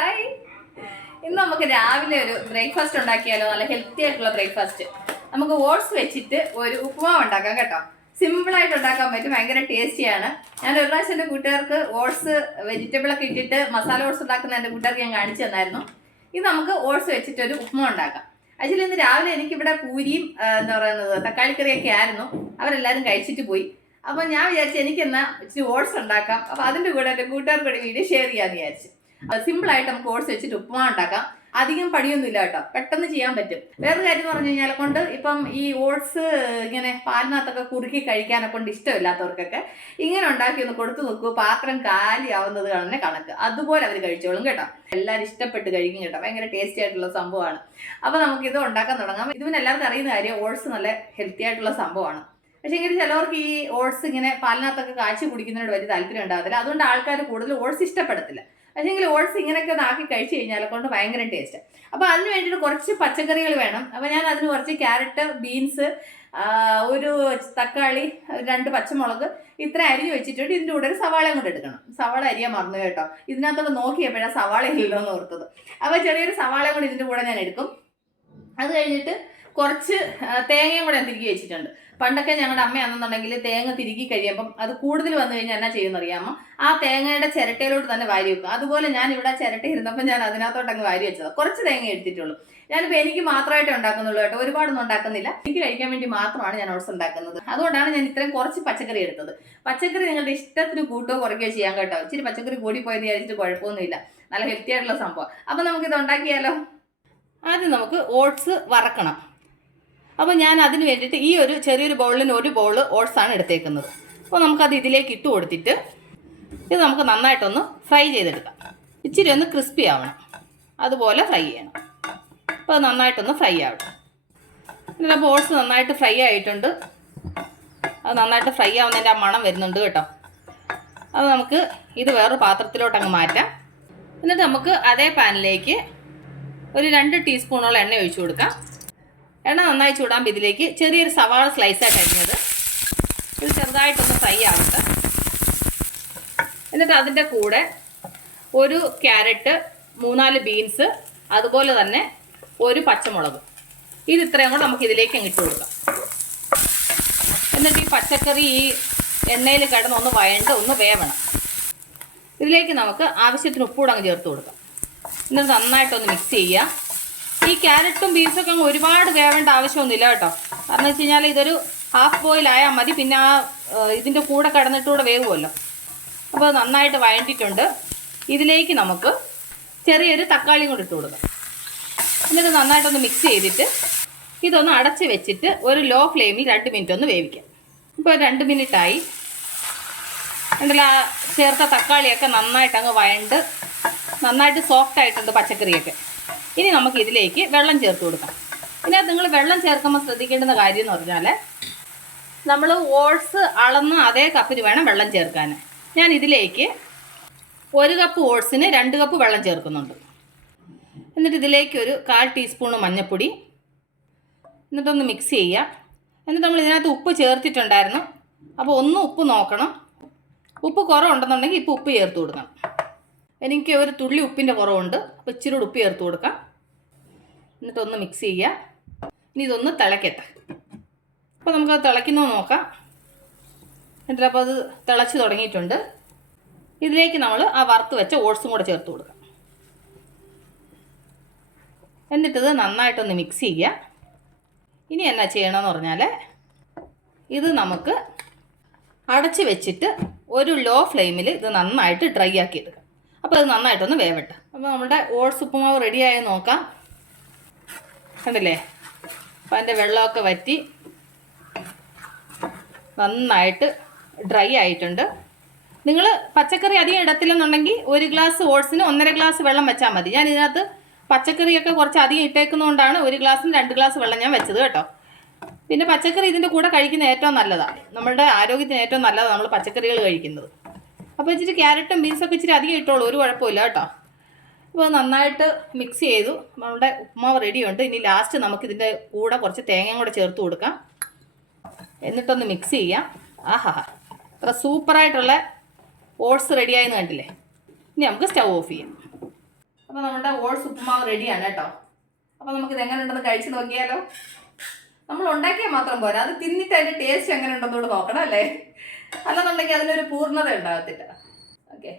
Hi ഇന്ന് നമുക്ക് രാവിലെ ഒരു ബ്രേക്ക്ഫാസ്റ്റ് ഉണ്ടാക്കിയാലോ? നല്ല ഹെൽത്തി ആയിട്ടുള്ള ബ്രേക്ക്ഫാസ്റ്റ് നമുക്ക് ഓട്സ് വെച്ചിട്ട് ഒരു ഉപ്പുമാവ് ഉണ്ടാക്കാം കേട്ടോ. സിമ്പിൾ ആയിട്ട് ഉണ്ടാക്കാൻ പറ്റും. ഭയങ്കര ടേസ്റ്റിയാണ് ഞാൻ ഒരു പ്രാവശ്യം എന്റെ കൂട്ടുകാർക്ക് ഓട്സ് വെജിറ്റബിൾ ഒക്കെ ഇട്ടിട്ട് മസാല ഓട്സ് ഉണ്ടാക്കുന്ന എന്റെ കൂട്ടുകാർക്ക് ഞാൻ കാണിച്ചു തന്നായിരുന്നു. ഇത് നമുക്ക് ഓട്സ് വെച്ചിട്ട് ഒരു ഉപ്പുമാവ് ഉണ്ടാക്കാം. ആക്ച്വലി ഇന്ന് രാവിലെ എനിക്കിവിടെ പൂരിയും എന്താ പറയുന്നത് തക്കാളിക്കറിയൊക്കെ ആയിരുന്നു. അവരെല്ലാവരും കഴിച്ചിട്ട് പോയി. അപ്പോൾ ഞാൻ വിചാരിച്ചു എനിക്കെന്നാ ഇച്ചിരി ഓട്സ് ഉണ്ടാക്കാം. അപ്പോൾ അതിന്റെ കൂടെ എന്റെ കൂട്ടുകാർക്ക് കൂടി വീഡിയോ ഷെയർ ചെയ്യാമെന്ന് വിചാരിച്ചു. സിമ്പിൾ ആയിട്ട് നമുക്ക് ഓട്സ് വെച്ചിട്ട് ഉപ്പുമാ ഉണ്ടാക്കാം. അധികം പണിയൊന്നുമില്ല കേട്ടോ. പെട്ടെന്ന് ചെയ്യാൻ പറ്റും. വേറൊരു കാര്യം എന്ന് പറഞ്ഞു കഴിഞ്ഞാൽ കൊണ്ട് ഇപ്പം ഈ ഓട്സ് ഇങ്ങനെ പാലിനകത്തൊക്കെ കുറുക്കി കഴിക്കാനെ കൊണ്ട് ഇഷ്ടമില്ലാത്തവർക്കൊക്കെ ഇങ്ങനെ ഉണ്ടാക്കി ഒന്ന് കൊടുത്തു നോക്കൂ. പാത്രം കാലിയാവുന്നത് തന്നെ കണക്ക്. അതുപോലെ അവർ കഴിച്ചോളും കേട്ടോ. എല്ലാവരും ഇഷ്ടപ്പെട്ട് കഴിക്കും കേട്ടോ. ഭയങ്കര ടേസ്റ്റി ആയിട്ടുള്ള സംഭവമാണ്. അപ്പോൾ ഇത് ഉണ്ടാക്കാൻ തുടങ്ങാം. ഇതിന് എല്ലാവർക്കും അറിയുന്ന കാര്യം ഓട്സ് നല്ല ഹെൽത്തി ആയിട്ടുള്ള സംഭവമാണ്. പക്ഷെ ഇങ്ങനെ ചിലവർക്ക് ഈ ഓട്സ് ഇങ്ങനെ പാലിനകത്തൊക്കെ കാച്ചി കുടിക്കുന്നതിനോട് വലിയ താല്പര്യം ഉണ്ടാകത്തില്ല. അതുകൊണ്ട് ആൾക്കാർ കൂടുതൽ ഓട്സ് ഇഷ്ടപ്പെടത്തില്ല. പക്ഷേങ്കിൽ ഓട്സ് ഇങ്ങനെയൊക്കെ നാക്കി കഴിച്ച് കഴിഞ്ഞാൽ കൊണ്ട് ഭയങ്കര ടേസ്റ്റ് അപ്പോൾ അതിന് വേണ്ടിയിട്ട് കുറച്ച് പച്ചക്കറികൾ വേണം. അപ്പോൾ ഞാൻ അതിന് കുറച്ച് ക്യാരറ്റ് ബീൻസ് ഒരു തക്കാളി രണ്ട് പച്ചമുളക് ഇത്ര അരിഞ്ഞ് വെച്ചിട്ടുണ്ട്. ഇതിന്റെ കൂടെ ഒരു സവാളയും കൂടെ എടുക്കണം. സവാള അരിയാൻ മറന്നു കേട്ടോ. ഇതിനകത്തോട് നോക്കിയപ്പോഴാണ് സവാള ഇല്ലല്ലോ എന്ന് ഓർത്തത്. അപ്പോൾ ചെറിയൊരു സവാളയും കൂടി ഇതിന്റെ കൂടെ ഞാൻ എടുക്കും. അത് കഴിഞ്ഞിട്ട് കുറച്ച് തേങ്ങയും കൂടെ തിരികെ വെച്ചിട്ടുണ്ട്. പണ്ടൊക്കെ ഞങ്ങളുടെ അമ്മയാണെന്നുണ്ടെങ്കിൽ തേങ്ങ തിരികെ കഴിയുമ്പം അത് കൂടുതൽ വന്നു കഴിഞ്ഞാൽ എന്നാ ചെയ്യുന്ന അറിയാമോ? ആ തേങ്ങയുടെ ചിരട്ടയിലോട്ട് തന്നെ വാരി വെക്കും. അതുപോലെ ഞാൻ ഇവിടെ ചിരട്ട ഇരുന്നപ്പോൾ ഞാൻ അതിനകത്തോട്ട് അങ്ങ് വാരി വെച്ചത്. കുറച്ച് തേങ്ങ എടുത്തിട്ടുള്ളൂ. ഞാനിപ്പോൾ എനിക്ക് മാത്രമായിട്ട് ഉണ്ടാക്കുന്നുള്ളൂ കേട്ടോ. ഒരുപാടൊന്നും ഉണ്ടാക്കുന്നില്ല. എനിക്ക് കഴിക്കാൻ വേണ്ടി മാത്രമാണ് ഞാൻ ഓട്സ് ഉണ്ടാക്കുന്നത്. അതുകൊണ്ടാണ് ഞാൻ ഇത്രയും കുറച്ച് പച്ചക്കറി എടുത്തത്. പച്ചക്കറി നിങ്ങളുടെ ഇഷ്ടത്തിന് കൂട്ടോ കുറയ്ക്കുകയോ ചെയ്യാൻ കേട്ടോ. ഇച്ചിരി പച്ചക്കറി കൂടിപ്പോയെന്ന് വിചാരിച്ചിട്ട് കുഴപ്പമൊന്നുമില്ല. നല്ല ഹെൽത്തി ആയിട്ടുള്ള സംഭവം. അപ്പം നമുക്കിത് ഉണ്ടാക്കിയാലോ? ആദ്യം നമുക്ക് ഓട്സ് വറക്കണം. അപ്പോൾ ഞാൻ അതിന് വേണ്ടിയിട്ട് ഈ ഒരു ചെറിയൊരു ബൗളിന് ഒരു ബൗൾ ഓട്സാണ് എടുത്തേക്കുന്നത്. അപ്പോൾ നമുക്കത് ഇതിലേക്ക് ഇട്ട് കൊടുത്തിട്ട് ഇത് നമുക്ക് നന്നായിട്ടൊന്ന് ഫ്രൈ ചെയ്തെടുക്കാം. ഇച്ചിരി ഒന്ന് ക്രിസ്പി ആവണം. അതുപോലെ ഫ്രൈ ചെയ്യണം. അപ്പോൾ അത് നന്നായിട്ടൊന്ന് ഫ്രൈ ആവണം അപ്പോൾ ഓട്സ് നന്നായിട്ട് ഫ്രൈ ആയിട്ടുണ്ട്. അത് നന്നായിട്ട് ഫ്രൈ ആവുന്നതിന്റെ ആ മണം വരുന്നുണ്ട് കേട്ടോ. അത് നമുക്ക് ഇത് വേറൊരു പാത്രത്തിലോട്ട് അങ്ങ് മാറ്റാം. എന്നിട്ട് നമുക്ക് അതേ പാനിലേക്ക് ഒരു രണ്ട് ടീസ്പൂണോളം എണ്ണ ഒഴിച്ചു കൊടുക്കാം. എണ്ണ നന്നായി ചൂടാകുമ്പോൾ ഇതിലേക്ക് ചെറിയൊരു സവാള സ്ലൈസായിട്ട് അരിഞ്ഞത്. ഇത് ചെറുതായിട്ടൊന്ന് ഫ്രൈ ആവട്ടെ. എന്നിട്ട് അതിന്റെ കൂടെ ഒരു ക്യാരറ്റ് മൂന്നാൽ ബീൻസ് അതുപോലെ തന്നെ ഒരു പച്ചമുളക്. ഇത് ഇത്രയും കൂടെ നമുക്ക് ഇതിലേക്ക് അങ്ങ് കൊടുക്കാം. എന്നിട്ട് ഈ പച്ചക്കറി ഈ എണ്ണയിൽ കിടന്ന് ഒന്ന് വയണ്ട് ഒന്ന് വേവണം. ഇതിലേക്ക് നമുക്ക് ആവശ്യത്തിന് ഉപ്പൂടെ അങ്ങ് ചേർത്ത് കൊടുക്കാം. എന്നിട്ട് നന്നായിട്ടൊന്ന് മിക്സ് ചെയ്യുക. ഈ ക്യാരറ്റും ബീൻസൊക്കെ അങ്ങ് ഒരുപാട് വേവേണ്ട ആവശ്യമൊന്നുമില്ല കേട്ടോ. കാരണം വെച്ച് കഴിഞ്ഞാൽ ഇതൊരു ഹാഫ് ബോയിൽ ആയാൽ മതി പിന്നെ ആ ഇതിന്റെ കൂടെ കിടന്നിട്ടൂടെ വേവുമല്ലോ. അപ്പോൾ നന്നായിട്ട് വഴണ്ടിട്ടുണ്ട് ഇതിലേക്ക് നമുക്ക് ചെറിയൊരു തക്കാളിയും കൂടി ഇട്ട് കൊടുക്കാം. എന്നിട്ട് നന്നായിട്ടൊന്ന് മിക്സ് ചെയ്തിട്ട് ഇതൊന്ന് അടച്ച് വെച്ചിട്ട് ഒരു ലോ ഫ്ലെയിമിൽ രണ്ട് മിനിറ്റ് ഒന്ന് വേവിക്കാം. ഇപ്പോൾ രണ്ട് മിനിറ്റായി എന്നാൽ ആ ചേർത്ത തക്കാളിയൊക്കെ നന്നായിട്ട് അങ്ങ് വഴണ്ട് നന്നായിട്ട് സോഫ്റ്റ് ആയിട്ടുണ്ട് പച്ചക്കറിയൊക്കെ. ഇനി നമുക്ക് ഇതിലേക്ക് വെള്ളം ചേർത്ത് കൊടുക്കാം. പിന്നെ നിങ്ങൾ വെള്ളം ചേർക്കുമ്പോൾ ശ്രദ്ധിക്കേണ്ടുന്ന കാര്യം എന്ന് പറഞ്ഞാൽ നമ്മൾ ഓട്സ് അളന്ന് അതേ കപ്പിന് വേണം വെള്ളം ചേർക്കാൻ. ഞാൻ ഇതിലേക്ക് ഒരു കപ്പ് ഓട്സിന് രണ്ട് കപ്പ് വെള്ളം ചേർക്കുന്നുണ്ട്. എന്നിട്ട് ഇതിലേക്ക് ഒരു കാൽ ടീസ്പൂൺ മഞ്ഞൾപ്പൊടി എന്നിട്ടൊന്ന് മിക്സ് ചെയ്യുക. എന്നിട്ട് നമ്മൾ ഇതിനകത്ത് ഉപ്പ് ചേർത്തിട്ടുണ്ടായിരുന്നു. അപ്പോൾ ഒന്ന് ഉപ്പ് നോക്കണം. ഉപ്പ് കുറവുണ്ടെന്നുണ്ടെങ്കിൽ ഇപ്പോൾ ഉപ്പ് ചേർത്ത് കൊടുക്കണം. എനിക്ക് ഒരു തുള്ളി ഉപ്പിന്റെ കുറവുണ്ട്. അപ്പോൾ ഇച്ചിരി ഉപ്പ് ചേർത്ത് കൊടുക്കാം. എന്നിട്ടൊന്ന് മിക്സ് ചെയ്യുക. ഇനി ഇതൊന്ന് തിളക്കട്ടെ. അപ്പോൾ നമുക്കത് തിളയ്ക്കുന്നത് നോക്കാം. എന്നിട്ട് അപ്പോൾ അത് തിളച്ച് തുടങ്ങിയിട്ടുണ്ട്. ഇതിലേക്ക് നമ്മൾ ആ വറുത്ത് വെച്ച ഓട്സും കൂടെ ചേർത്ത് കൊടുക്കാം. എന്നിട്ടിത് നന്നായിട്ടൊന്ന് മിക്സ് ചെയ്യുക. ഇനി എന്നാ ചെയ്യണമെന്ന് പറഞ്ഞാൽ ഇത് നമുക്ക് അടച്ച് വെച്ചിട്ട് ഒരു ലോ ഫ്ലെയിമിൽ ഇത് നന്നായിട്ട് ഡ്രൈ ആക്കി എടുക്കാം. അപ്പോൾ അത് നന്നായിട്ടൊന്ന് വേവട്ടെ. അപ്പോൾ നമ്മുടെ ഓട്സ് ഉപ്പുമാവ് റെഡിയായി നോക്കാം. കണ്ടില്ലേ? അപ്പം അതിന്റെ വെള്ളമൊക്കെ വറ്റി നന്നായിട്ട് ഡ്രൈ ആയിട്ടുണ്ട്. നിങ്ങൾ പച്ചക്കറി അധികം ഇടത്തില്ലെന്നുണ്ടെങ്കിൽ ഒരു ഗ്ലാസ് ഓട്സിന് ഒന്നര ഗ്ലാസ് വെള്ളം വെച്ചാൽ മതി. ഞാൻ ഇതിനകത്ത് പച്ചക്കറിയൊക്കെ കുറച്ച് അധികം ഇട്ടേക്കുന്നതുകൊണ്ടാണ് ഒരു ഗ്ലാസ്സിന് രണ്ട് ഗ്ലാസ് വെള്ളം ഞാൻ വെച്ചത് കേട്ടോ. പിന്നെ പച്ചക്കറി ഇതിന്റെ കൂടെ കഴിക്കുന്ന ഏറ്റവും നല്ലതാണ് നമ്മുടെ ആരോഗ്യത്തിന് ഏറ്റവും നല്ലതാണ് നമ്മൾ പച്ചക്കറികൾ കഴിക്കുന്നത്. അപ്പോൾ ഇച്ചിരി ക്യാരറ്റും ബീൻസൊക്കെ ഇച്ചിരി അധികം ഇട്ടോളൂ ഒരു കുഴപ്പമില്ല കേട്ടോ. അപ്പോൾ നന്നായിട്ട് മിക്സ് ചെയ്തു. നമ്മുടെ ഉപ്മാവ് റെഡിയുണ്ട് ഇനി ലാസ്റ്റ് നമുക്കിതിന്റെ കൂടെ കുറച്ച് തേങ്ങയും കൂടെ ചേർത്ത് കൊടുക്കാം. എന്നിട്ടൊന്ന് മിക്സ് ചെയ്യാം. ആഹാ അത്ര സൂപ്പറായിട്ടുള്ള ഓട്സ് റെഡിയായെന്ന് കണ്ടില്ലേ? ഇനി നമുക്ക് സ്റ്റൗ ഓഫ് ചെയ്യാം. അപ്പോൾ നമ്മുടെ ഓട്സ് ഉപ്പുമാവ് റെഡിയാണ് കേട്ടോ. അപ്പോൾ നമുക്കിത് എങ്ങനെ ഉണ്ടെന്ന് കഴിച്ച് നോക്കിയാലോ. നമ്മൾ ഉണ്ടാക്കിയാൽ മാത്രം പോരാ. അത് തിന്നിട്ട് അതിന്റെ ടേസ്റ്റ് എങ്ങനെ ഉണ്ടെന്ന് കൂടെ നോക്കണം അല്ലേ? അല്ലെന്നുണ്ടെങ്കിൽ അതിനൊരു പൂർണത ഉണ്ടാകത്തില്ല. ഓക്കെ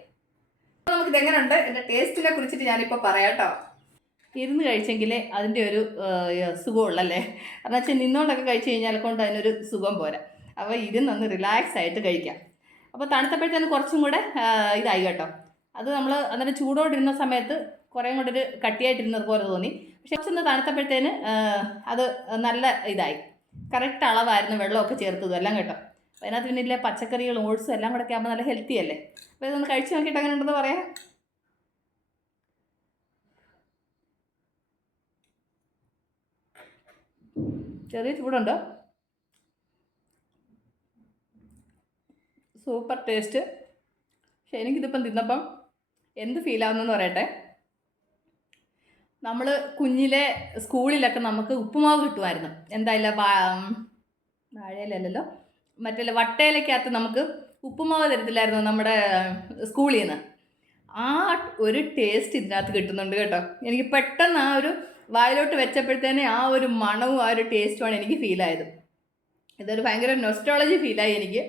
നമുക്ക് നമുക്കിത് എങ്ങനെയുണ്ട് എന്റെ ടേസ്റ്റിനെ കുറിച്ചിട്ട് ഞാനിപ്പോൾ പറയാം കേട്ടോ. ഇരുന്ന് കഴിച്ചെങ്കിലേ അതിന്റെ ഒരു സുഖമുള്ളല്ലേ? എന്ന് വെച്ചാൽ നിന്നുകൊണ്ടൊക്കെ കഴിച്ചു കഴിഞ്ഞാൽ കൊണ്ട് അതിനൊരു സുഖം പോരാ. അപ്പോൾ ഇരുന്നൊന്ന് റിലാക്സ് ആയിട്ട് കഴിക്കാം. അപ്പോൾ തണുത്തപ്പോഴത്തേന് കുറച്ചും കൂടെ ഇതായി കേട്ടോ. അത് നമ്മൾ അന്നേരം ചൂടോടിരുന്ന സമയത്ത് കുറേ കൂടെ ഒരു കട്ടിയായിട്ടിരുന്നത് പോലെ തോന്നി. പക്ഷെ കുറച്ചൊന്ന് തണുത്തപ്പോഴത്തേന് അത് നല്ല ഇതായി. കറക്റ്റ് അളവായിരുന്നു വെള്ളമൊക്കെ ചേർത്തതും എല്ലാം കേട്ടോ. അതിനകത്ത് പിന്നെ ഇല്ല പച്ചക്കറികളും ഓട്സും എല്ലാം കൂടെ ഒക്കെ ആകുമ്പോൾ നല്ല ഹെൽത്തി അല്ലേ? അപ്പോൾ ഇതൊന്ന് കഴിച്ചു നോക്കിയിട്ട് അങ്ങനെ ഉണ്ടെന്ന് പറയാം. ചെറിയ ചൂടുണ്ടോ? സൂപ്പർ ടേസ്റ്റ് പക്ഷെ എനിക്കിതിപ്പം തിന്നപ്പം എന്ത് ഫീലാവുന്നെന്ന് പറയട്ടെ. നമ്മൾ കുഞ്ഞിലെ സ്കൂളിലൊക്കെ നമുക്ക് ഉപ്പുമാവ് കിട്ടുമായിരുന്നു. എന്തായാലും വാഴയിലല്ലോ മറ്റേ വട്ടയിലക്കകത്ത് നമുക്ക് ഉപ്പുമാവ് തരത്തില്ലായിരുന്നു നമ്മുടെ സ്കൂളിൽ നിന്ന് ആ ഒരു ടേസ്റ്റ് ഇതിനകത്ത് കിട്ടുന്നുണ്ട് കേട്ടോ. എനിക്ക് പെട്ടെന്ന് ആ ഒരു വായിലോട്ട് വെച്ചപ്പോഴത്തേനെ ആ ഒരു മണവും ആ ഒരു ടേസ്റ്റുമാണ് എനിക്ക് ഫീലായത് ഇതൊരു ഭയങ്കര നൊസ്റ്റോളജി ഫീലായി എനിക്ക്.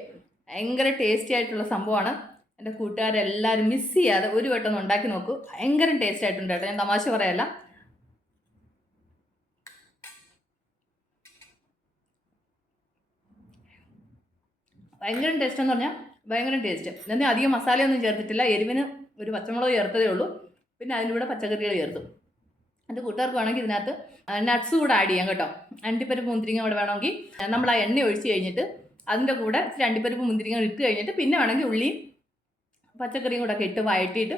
ഭയങ്കര ടേസ്റ്റി ആയിട്ടുള്ള സംഭവമാണ്. എന്റെ കൂട്ടുകാരെല്ലാവരും മിസ് ചെയ്യാതെ ഒരു വട്ടം ഒന്ന് ഉണ്ടാക്കി നോക്കൂ. ഭയങ്കര ടേസ്റ്റ് ആയിട്ടുണ്ട് കേട്ടോ. ഞാൻ തമാശ പറയല്ല. ഭയങ്കര ടേസ്റ്റ് എന്ന് പറഞ്ഞാൽ ഭയങ്കര ടേസ്റ്റ് എന്നാൽ അധികം മസാലയൊന്നും ചേർത്തിട്ടില്ല. എരിവിന് ഒരു പച്ചമുളക് ചേർത്തതേ ഉള്ളൂ. പിന്നെ അതിന്റെ കൂടെ പച്ചക്കറികൾ ചേർത്തു. എന്റെ കൂട്ടുകാർക്ക് വേണമെങ്കിൽ ഇതിനകത്ത് നട്ട്സ് കൂടെ ആഡ് ചെയ്യാം കേട്ടോ. അണ്ടിപ്പരിപ്പ് മുന്തിരിങ്ങ കൂടെ വേണമെങ്കിൽ നമ്മൾ ആ എണ്ണ ഒഴിച്ച് കഴിഞ്ഞിട്ട് അതിന്റെ കൂടെ അണ്ടിപ്പരിപ്പ് മുന്തിരിങ്ങ ഇട്ട് കഴിഞ്ഞിട്ട് പിന്നെ വേണമെങ്കിൽ ഉള്ളിയും പച്ചക്കറിയും കൂടെ ഒക്കെ ഇട്ട് വഴറ്റിയിട്ട്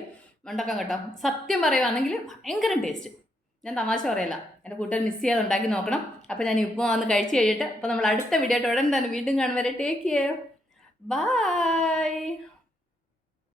ഉണ്ടാക്കാം കേട്ടോ. സത്യം പറയുവാണെങ്കിൽ ഭയങ്കര ടേസ്റ്റ് ഞാൻ തമാശ പറയല്ല. എന്റെ കൂട്ടുകാർ മിസ് ചെയ്യാതെ ഉണ്ടാക്കി നോക്കണം. അപ്പോൾ ഞാൻ ഇപ്പോൾ വന്ന് കഴിച്ച് കഴിഞ്ഞിട്ട് അപ്പോൾ നമ്മൾ അടുത്ത വീഡിയോ ആയിട്ട് ഉടൻ തന്നെ വീണ്ടും കാണും വരെ. Take care Bye.